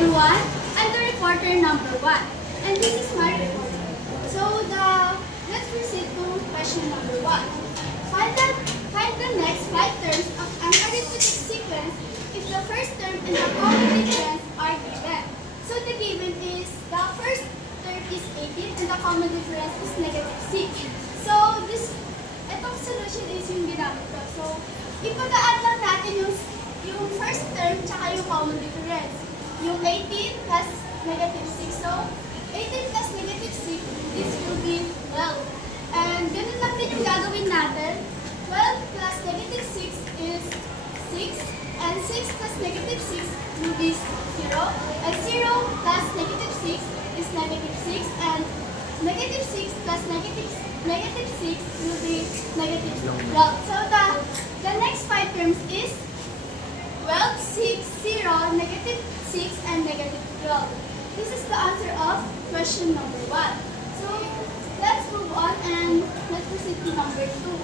everyone. I'm the reporter number 1, and this is my report. So let's proceed to question number 1. Find the next 5 terms of an arithmetic sequence if the first term and the common difference are given. So the given is the first term is 18 and the common difference is -6. So itong solution is yung ginamit ko. So ipag-add lang natin yung first term tsaka yung common difference. Yung 18 plus -6. So 18 plus -6, this will be 12. And ganun lang din yung gagawin natin. 12 plus -6 is 6. And 6 plus -6 will be 0. And 0 plus -6 is -6. And -6 plus -6 will be -12. So the next 5 terms is 12, 6, 0, -6, and -12. This is the answer of question number 1. So let's move on and let's proceed to number 2.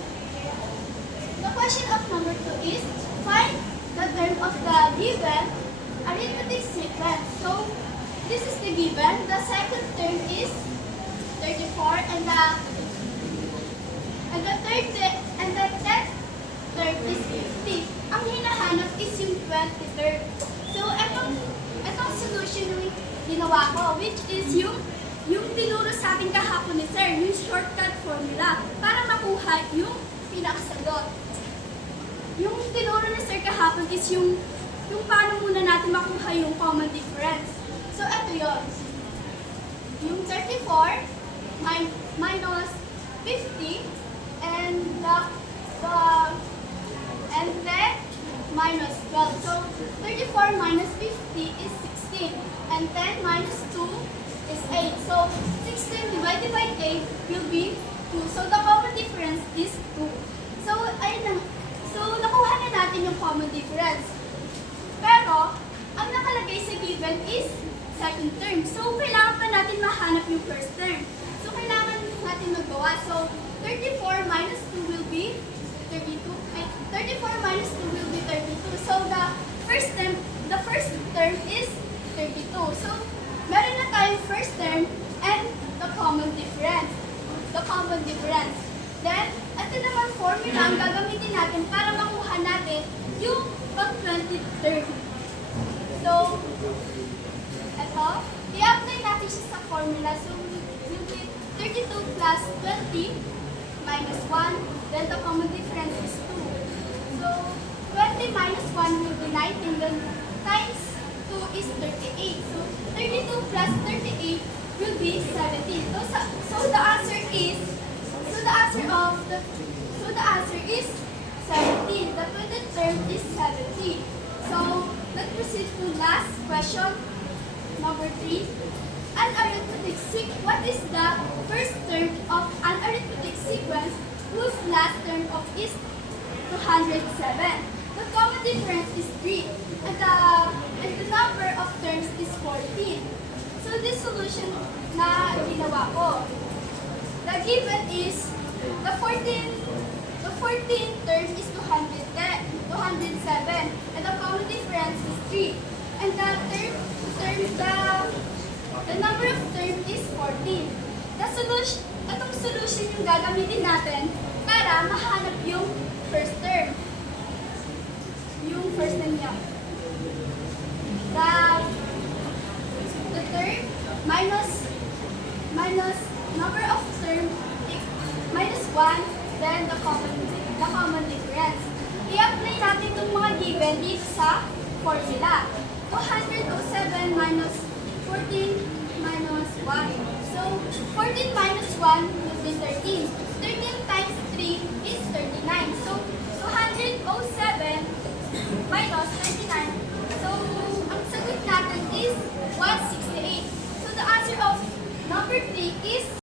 The question of number 2 is find the term of the given arithmetic sequence. So this is the given. The second term is 34 and the tenth term is 50. Ang hinahanap is yung 23rd. So etong solution yung ginawa ko, which is yung tinuro sa atin kahapon ni Sir, yung shortcut formula para makuha yung pinakasagot. Yung tinuro ni Sir kahapon is yung paano muna natin makuha yung common difference. So ito yun. Yung 34 minus 50 and then minus 12. So 34 minus 50 is 16 and 10 minus 2 is 8. So 16 divided by 8 will be 2. So the common difference is 2. So ayun na. So nakuha na natin yung common difference. Pero ang nakalagay sa given is second term. So kailangan pa natin mahanap yung first term. So kailangan natin magawa. So 34 minus 2 will be 32. 34 minus 2 will be 32. So the first term is 32. So meron na tayong first term and the common difference. Then, ito naman formula ang gagamitin natin para makuha natin yung pag-20th term. So, ito, i-apply natin siya sa formula. So, will be 32 plus 20 minus 1, then the common difference is 2. So, 20 minus 1 will be 19, then times 2 is 38. So, 32 plus 38 will be 17. So the answer is 17. The 20th term is 70. So, let's proceed to last question, number 3. What is the first term of an arithmetic sequence whose last term of is 207? The common difference is 3, and the number of terms is 14. So this solution na ginawa ko, the given is the 14th term is 207, and the common difference is 3, and the number of terms is 14. Itong solution yung gagamitin natin para mahanap yung first term. Yung first term niya. The term minus number of term minus 1, then the common difference. I-apply natin itong mga given dito sa formula. 207 minus 14 minus 1. So 14 minus 1 will be 13. 13 times 3 is